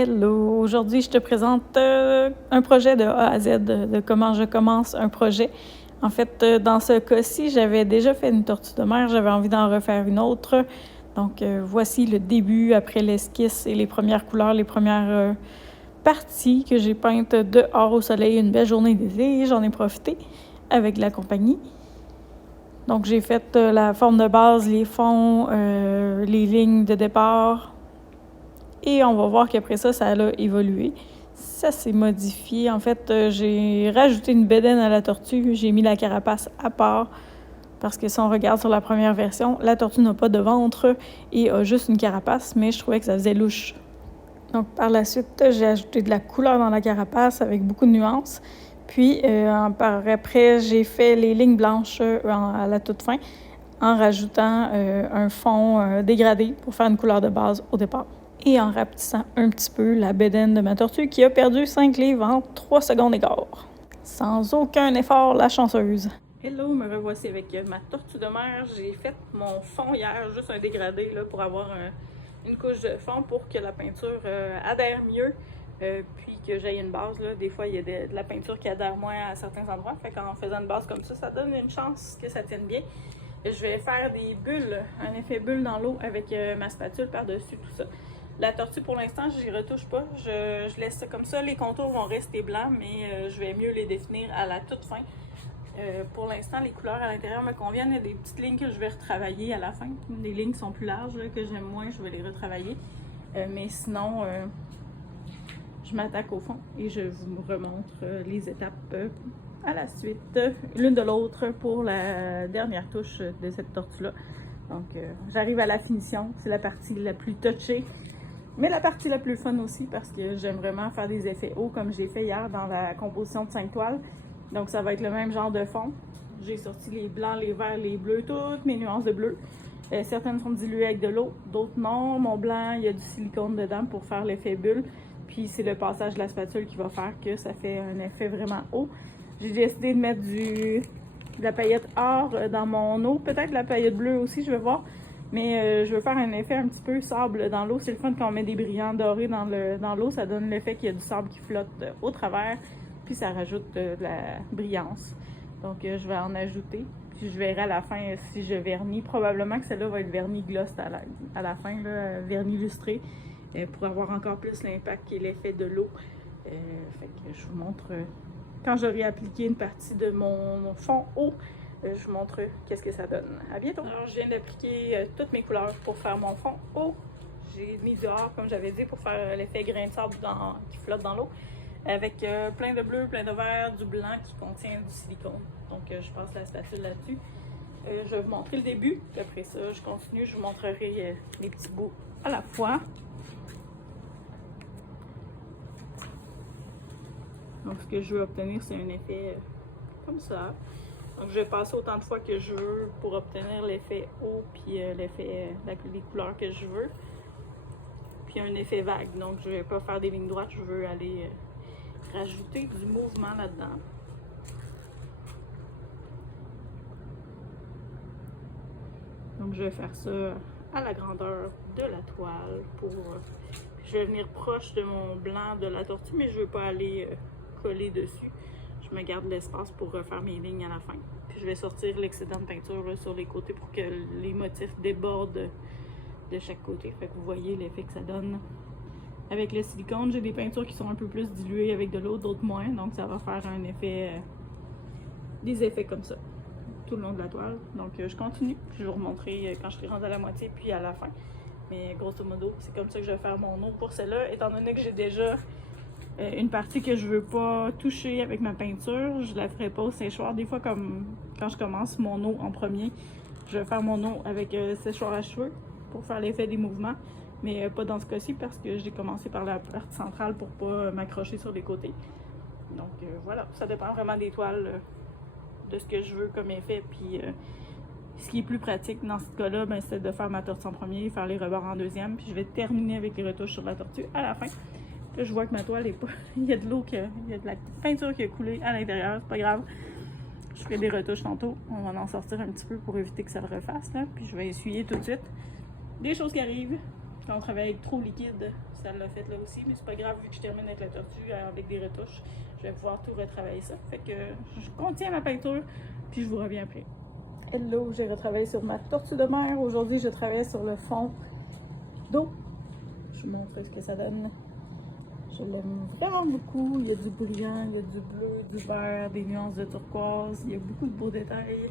Hello! Aujourd'hui, je te présente un projet de A à Z, de comment je commence un projet. En fait, dans ce cas-ci, j'avais déjà fait une tortue de mer, j'avais envie d'en refaire une autre. Donc, voici le début après l'esquisse et les premières couleurs, les premières parties que j'ai peintes dehors au soleil, une belle journée d'été. J'en ai profité avec la compagnie. Donc, j'ai fait la forme de base, les fonds, les lignes de départ. Et on va voir qu'après ça, ça a évolué. Ça s'est modifié. En fait, j'ai rajouté une bédaine à la tortue. J'ai mis la carapace à part. Parce que si on regarde sur la première version, la tortue n'a pas de ventre et a juste une carapace, mais je trouvais que ça faisait louche. Donc par la suite, j'ai ajouté de la couleur dans la carapace avec beaucoup de nuances. Puis par après, j'ai fait les lignes blanches à la toute fin en rajoutant un fond dégradé pour faire une couleur de base au départ. Et en rapetissant un petit peu la bédaine de ma tortue qui a perdu 5 livres en 3 secondes et quart. Sans aucun effort, la chanceuse. Hello, me revoici avec ma tortue de mer. J'ai fait mon fond hier, juste un dégradé là, pour avoir une couche de fond pour que la peinture adhère mieux. Puis que j'aille une base. Là. Des fois, il y a de la peinture qui adhère moins à certains endroits. Fait qu'en faisant une base comme ça donne une chance que ça tienne bien. Je vais faire des bulles, un effet bulle dans l'eau avec ma spatule par-dessus tout ça. La tortue, pour l'instant, je n'y retouche pas. Je laisse ça comme ça. Les contours vont rester blancs, mais je vais mieux les définir à la toute fin. Pour l'instant, les couleurs à l'intérieur me conviennent. Il y a des petites lignes que je vais retravailler à la fin. Des lignes qui sont plus larges, là, que j'aime moins, je vais les retravailler. Mais sinon, je m'attaque au fond et je vous remontre les étapes à la suite, l'une de l'autre, pour la dernière touche de cette tortue-là. Donc, j'arrive à la finition. C'est la partie la plus touchée. Mais la partie la plus fun aussi, parce que j'aime vraiment faire des effets hauts comme j'ai fait hier dans la composition de 5 toiles. Donc ça va être le même genre de fond. J'ai sorti les blancs, les verts, les bleus, toutes mes nuances de bleu. Certaines sont diluées avec de l'eau, d'autres non. Mon blanc, il y a du silicone dedans pour faire l'effet bulle. Puis c'est le passage de la spatule qui va faire que ça fait un effet vraiment haut. J'ai décidé de mettre de la paillette or dans mon eau. Peut-être de la paillette bleue aussi, je vais voir. Mais je veux faire un effet un petit peu sable dans l'eau. C'est le fun quand on met des brillants dorés dans l'eau. Ça donne l'effet qu'il y a du sable qui flotte au travers. Puis ça rajoute de la brillance. Donc je vais en ajouter. Puis je verrai à la fin si je vernis. Probablement que celle-là va être vernis gloss à la fin, là, vernis lustré. Pour avoir encore plus l'impact et l'effet de l'eau. Fait que je vous montre quand j'aurai appliqué une partie de mon fond haut. Je vous montre qu'est-ce que ça donne. À bientôt! Alors, je viens d'appliquer toutes mes couleurs pour faire mon fond haut. J'ai mis dehors, comme j'avais dit, pour faire l'effet grain de sable qui flotte dans l'eau. Avec plein de bleu, plein de vert, du blanc qui contient du silicone. Donc, je passe la spatule là-dessus. Je vais vous montrer le début. Puis après ça, je continue. Je vous montrerai les petits bouts à la fois. Donc, ce que je veux obtenir, c'est un effet comme ça. Donc, je vais passer autant de fois que je veux pour obtenir l'effet haut, puis l'effet, les couleurs que je veux. Puis un effet vague. Donc, je ne vais pas faire des lignes droites, je veux aller rajouter du mouvement là-dedans. Donc, je vais faire ça à la grandeur de la toile pour... je vais venir proche de mon blanc de la tortue, mais je ne veux pas aller coller dessus. Je me garde l'espace pour refaire mes lignes à la fin. Puis je vais sortir l'excédent de peinture là, sur les côtés pour que les motifs débordent de chaque côté. Fait que vous voyez l'effet que ça donne. Avec le silicone, j'ai des peintures qui sont un peu plus diluées avec de l'eau, d'autres moins. Donc ça va faire un effet, des effets comme ça tout le long de la toile. Donc je continue. Je vais vous remontrer quand je serai rendue à la moitié puis à la fin. Mais grosso modo, c'est comme ça que je vais faire mon eau pour celle-là. Étant donné que j'ai déjà une partie que je veux pas toucher avec ma peinture, je la ferai pas au séchoir. Des fois, comme quand je commence mon eau en premier, je vais faire mon eau avec séchoir à cheveux pour faire l'effet des mouvements, mais pas dans ce cas-ci parce que j'ai commencé par la partie centrale pour pas m'accrocher sur les côtés. Donc voilà, ça dépend vraiment des toiles, de ce que je veux comme effet. Puis ce qui est plus pratique dans ce cas-là, ben, c'est de faire ma tortue en premier, faire les rebords en deuxième, puis je vais terminer avec les retouches sur la tortue à la fin. Là, je vois que ma toile est pas... il y a de l'eau, il y a de la peinture qui a coulé à l'intérieur, c'est pas grave. Je ferai des retouches tantôt. On va en sortir un petit peu pour éviter que ça le refasse, là. Puis je vais essuyer tout de suite. Des choses qui arrivent. Quand on travaille avec trop liquide, ça l'a fait là aussi, mais c'est pas grave vu que je termine avec la tortue avec des retouches. Je vais pouvoir tout retravailler ça. Fait que je contiens ma peinture, puis je vous reviens après. Hello, j'ai retravaillé sur ma tortue de mer. Aujourd'hui, je travaille sur le fond d'eau. Je vous montre ce que ça donne. Je l'aime vraiment beaucoup. Il y a du brillant, il y a du bleu, du vert, des nuances de turquoise. Il y a beaucoup de beaux détails.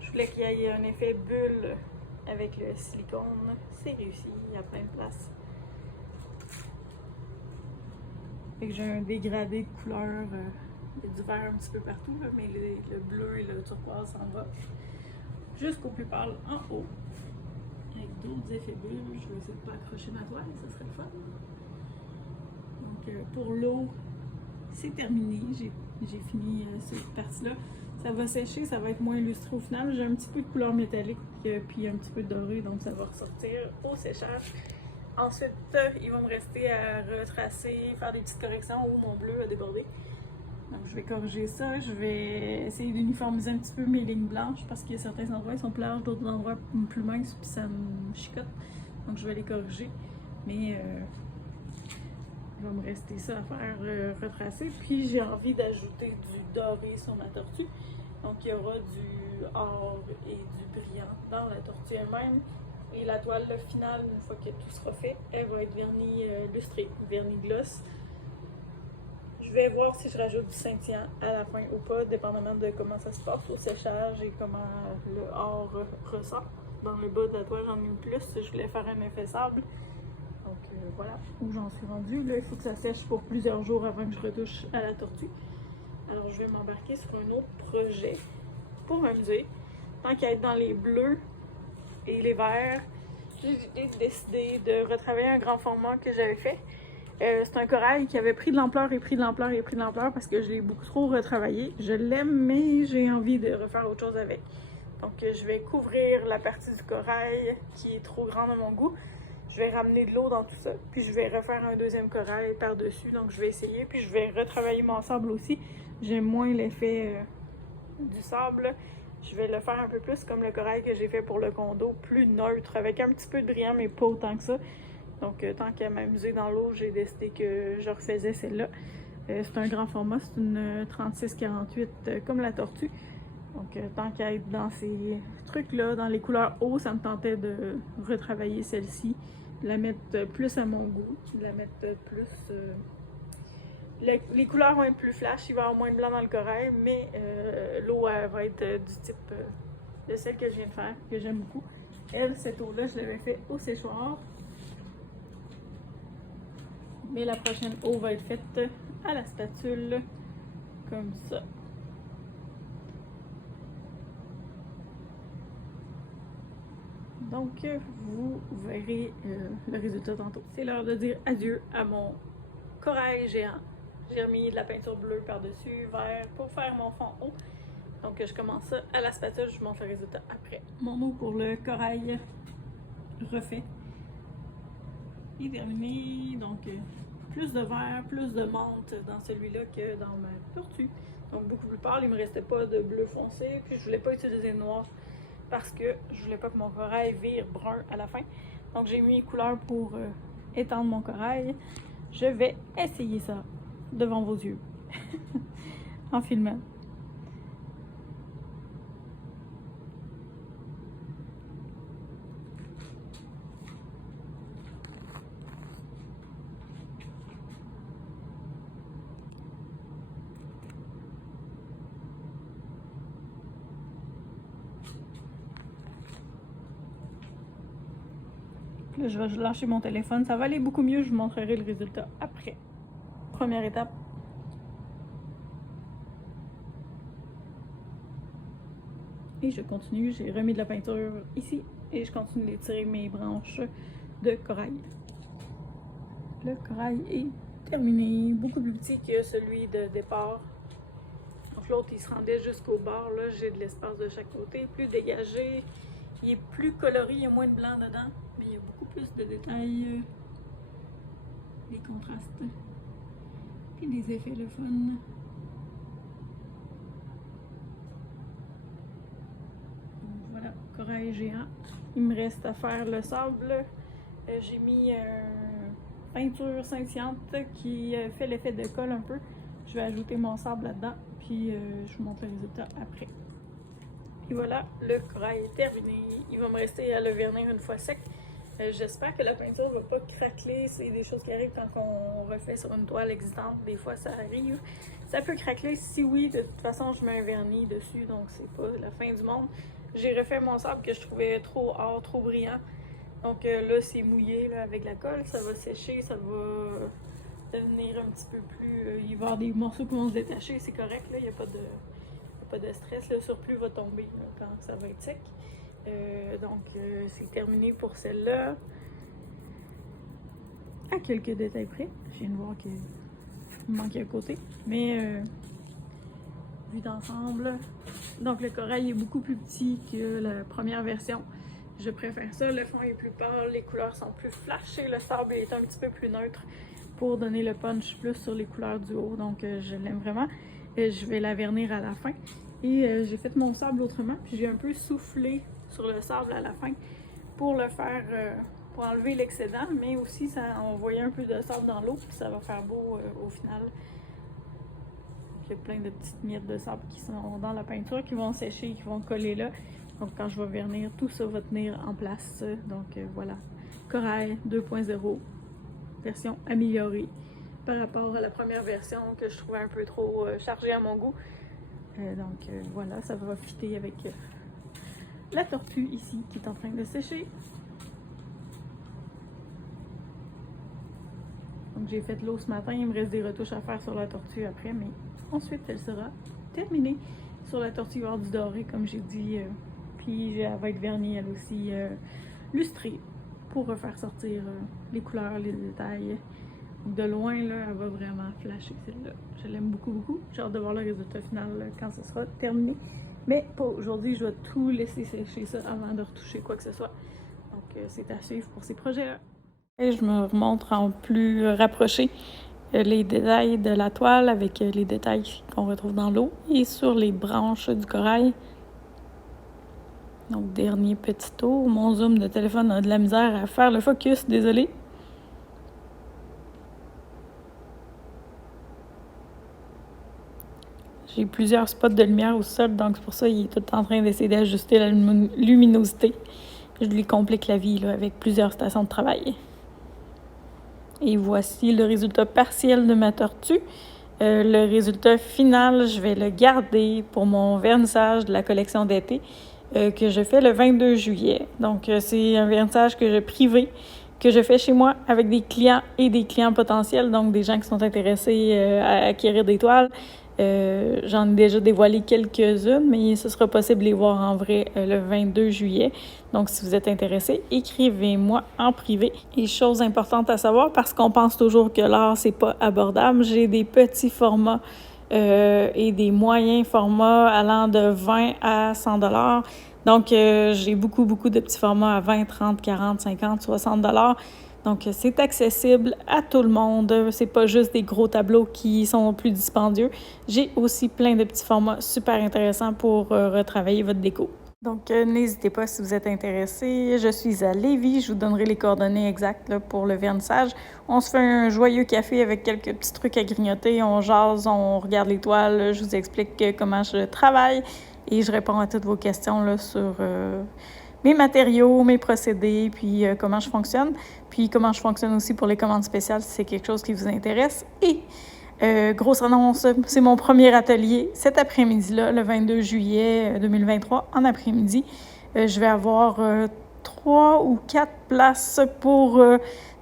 Je voulais qu'il y ait un effet bulle avec le silicone. C'est réussi, il y a plein de place. Fait que j'ai un dégradé de couleurs. Il y a du vert un petit peu partout, là, mais le bleu et le turquoise s'en va jusqu'au plus pâle en haut. Avec d'autres effets bulles. Je vais essayer de ne pas accrocher ma toile, ça serait le fun. Donc pour l'eau, c'est terminé. J'ai fini cette partie-là. Ça va sécher, ça va être moins illustré au final. J'ai un petit peu de couleur métallique puis un petit peu de doré, donc ça va ressortir au séchage. Ensuite, il va me rester à retracer, faire des petites corrections où mon bleu a débordé. Donc je vais corriger ça. Je vais essayer d'uniformiser un petit peu mes lignes blanches parce qu'il y a certains endroits qui sont plus larges, d'autres endroits plus minces, puis ça me chicote. Donc je vais les corriger. Mais il va me rester ça à faire, retracer. Puis j'ai envie d'ajouter du doré sur ma tortue. Donc il y aura du or et du brillant dans la tortue elle-même. Et la toile finale, une fois que tout sera fait, elle va être vernie lustrée, vernis gloss. Je vais voir si je rajoute du scintillant à la fin ou pas, dépendamment de comment ça se passe au séchage et comment le or ressort. Dans le bas de la toile, j'en ai mis plus. Je voulais faire un effet sable. Donc voilà où j'en suis rendue. Là, il faut que ça sèche pour plusieurs jours avant que je retouche à la tortue. Alors, je vais m'embarquer sur un autre projet pour m'amuser. Tant qu'à être dans les bleus et les verts, j'ai décidé de retravailler un grand format que j'avais fait. C'est un corail qui avait pris de l'ampleur et pris de l'ampleur et pris de l'ampleur parce que je l'ai beaucoup trop retravaillé. Je l'aime, mais j'ai envie de refaire autre chose avec. Donc, je vais couvrir la partie du corail qui est trop grande à mon goût. Je vais ramener de l'eau dans tout ça, puis je vais refaire un deuxième corail par-dessus. Donc, je vais essayer, puis je vais retravailler mon sable aussi. J'aime moins l'effet du sable. Je vais le faire un peu plus comme le corail que j'ai fait pour le condo, plus neutre, avec un petit peu de brillant, mais pas autant que ça. Donc, tant qu'à m'amuser dans l'eau, j'ai décidé que je refaisais celle-là. C'est un grand format, c'est une 36-48 comme la tortue. Donc, tant qu'à être dans ces trucs-là, dans les couleurs haut, ça me tentait de retravailler celle-ci, de la mettre plus à mon goût, de la mettre plus... les couleurs vont être plus flash, il va y avoir moins de blanc dans le corail, mais l'eau va être du type de celle que je viens de faire, que j'aime beaucoup. Elle, cette eau-là, je l'avais fait au séchoir. Mais la prochaine eau va être faite à la spatule, comme ça. Donc, vous verrez le résultat tantôt. C'est l'heure de dire adieu à mon corail géant. J'ai remis de la peinture bleue par-dessus, vert, pour faire mon fond haut. Donc, je commence ça à la spatule, je vous montre le résultat après. Mon eau pour le corail refait est terminé. Donc, plus de vert, plus de menthe dans celui-là que dans ma tortue. Donc, beaucoup plus pâle, il me restait pas de bleu foncé. Puis, je voulais pas utiliser le noir parce que je voulais pas que mon corail vire brun à la fin. Donc, j'ai mis une couleur pour étendre mon corail. Je vais essayer ça devant vos yeux en filmant. Là, je vais lâcher mon téléphone. Ça va aller beaucoup mieux. Je vous montrerai le résultat après. Première étape. Et je continue. J'ai remis de la peinture ici. Et je continue d'étirer mes branches de corail. Le corail est terminé. Beaucoup plus petit que celui de départ. Donc l'autre, il se rendait jusqu'au bord. Là, j'ai de l'espace de chaque côté. Plus dégagé. Il est plus coloré. Il y a moins de blanc dedans. Mais il y a beaucoup plus de détails, des contrastes, et des effets le fun. Donc voilà, corail géant. Il me reste à faire le sable J'ai mis peinture scintillante qui fait l'effet de colle un peu. Je vais ajouter mon sable là-dedans, puis je vous montre le résultat après. Et voilà, le corail est terminé. Il va me rester à le vernir une fois sec. J'espère que la peinture ne va pas craqueler. C'est des choses qui arrivent quand on refait sur une toile existante. Des fois, ça arrive. Ça peut craqueler. Si oui, de toute façon, je mets un vernis dessus, donc c'est pas la fin du monde. J'ai refait mon sable que je trouvais trop or, trop brillant. Donc là, c'est mouillé là, avec la colle. Ça va sécher, ça va devenir un petit peu plus... il va y avoir des morceaux qui vont se détacher. C'est correct, là. Il n'y a pas de stress. Le surplus va tomber là, quand ça va être sec. Donc, c'est terminé pour celle-là. À quelques détails près. Je viens de voir qu'il me manque un côté. Mais, vu d'ensemble. Donc, le corail est beaucoup plus petit que la première version. Je préfère ça. Le fond est plus pâle, les couleurs sont plus flash et le sable est un petit peu plus neutre pour donner le punch plus sur les couleurs du haut. Donc, je l'aime vraiment. Je vais la vernir à la fin. Et j'ai fait mon sable autrement. Puis, j'ai un peu soufflé sur le sable à la fin pour le faire, pour enlever l'excédent, mais aussi ça, on voyait un peu de sable dans l'eau, puis ça va faire beau au final. Donc, il y a plein de petites miettes de sable qui sont dans la peinture, qui vont sécher, qui vont coller là. Donc quand je vais vernir, tout ça va tenir en place. Donc voilà, Corail 2.0, version améliorée par rapport à la première version que je trouvais un peu trop chargée à mon goût. Donc voilà, ça va fitter avec la tortue ici qui est en train de sécher. Donc j'ai fait l'eau ce matin, il me reste des retouches à faire sur la tortue après, mais ensuite elle sera terminée. Sur la tortue, il va y avoir du doré comme j'ai dit, puis elle va être vernie elle aussi lustrée pour refaire sortir les couleurs, les détails. Donc de loin là, elle va vraiment flasher celle-là. Je l'aime beaucoup beaucoup. J'ai hâte de voir le résultat final quand ce sera terminé. Mais pour aujourd'hui, je vais tout laisser sécher ça avant de retoucher quoi que ce soit. Donc, c'est à suivre pour ces projets-là. Et je me montre en plus rapproché les détails de la toile avec les détails qu'on retrouve dans l'eau et sur les branches du corail. Donc, dernier petit tour. Mon zoom de téléphone a de la misère à faire le focus, désolé. J'ai plusieurs spots de lumière au sol, donc c'est pour ça qu'il est tout en train d'essayer d'ajuster la luminosité. Je lui complique la vie là, avec plusieurs stations de travail. Et voici le résultat partiel de ma tortue. Le résultat final, je vais le garder pour mon vernissage de la collection d'été que je fais le 22 juillet. Donc, c'est un vernissage que je privé, que je fais chez moi avec des clients et des clients potentiels, donc des gens qui sont intéressés à acquérir des toiles. J'en ai déjà dévoilé quelques-unes, mais ce sera possible de les voir en vrai le 22 juillet. Donc, si vous êtes intéressé, écrivez-moi en privé. Et chose importante à savoir, parce qu'on pense toujours que l'art, c'est pas abordable, j'ai des petits formats et des moyens formats allant de 20 à 100 $. Donc, j'ai beaucoup de petits formats à 20, 30, 40, 50, 60 $. Donc, c'est accessible à tout le monde. C'est pas juste des gros tableaux qui sont plus dispendieux. J'ai aussi plein de petits formats super intéressants pour retravailler votre déco. Donc, n'hésitez pas si vous êtes intéressé. Je suis à Lévis. Je vous donnerai les coordonnées exactes là, pour le vernissage. On se fait un joyeux café avec quelques petits trucs à grignoter. On jase, on regarde les toiles. Je vous explique comment je travaille et je réponds à toutes vos questions là, sur mes matériaux, mes procédés, puis comment je fonctionne. Puis comment je fonctionne aussi pour les commandes spéciales si c'est quelque chose qui vous intéresse. Et grosse annonce, c'est mon premier atelier cet après-midi-là, le 22 juillet 2023, en après-midi. Je vais avoir 3 ou 4 places pour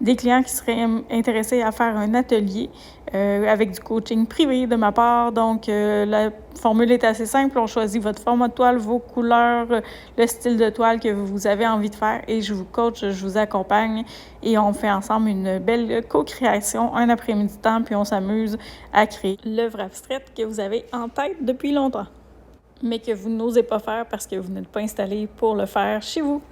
des clients qui seraient intéressés à faire un atelier avec du coaching privé de ma part. Donc, la formule est assez simple. On choisit votre format de toile, vos couleurs, le style de toile que vous avez envie de faire et je vous coach, je vous accompagne et on fait ensemble une belle co-création, un après-midi de temps, puis on s'amuse à créer l'œuvre abstraite que vous avez en tête depuis longtemps, mais que vous n'osez pas faire parce que vous n'êtes pas installé pour le faire chez vous.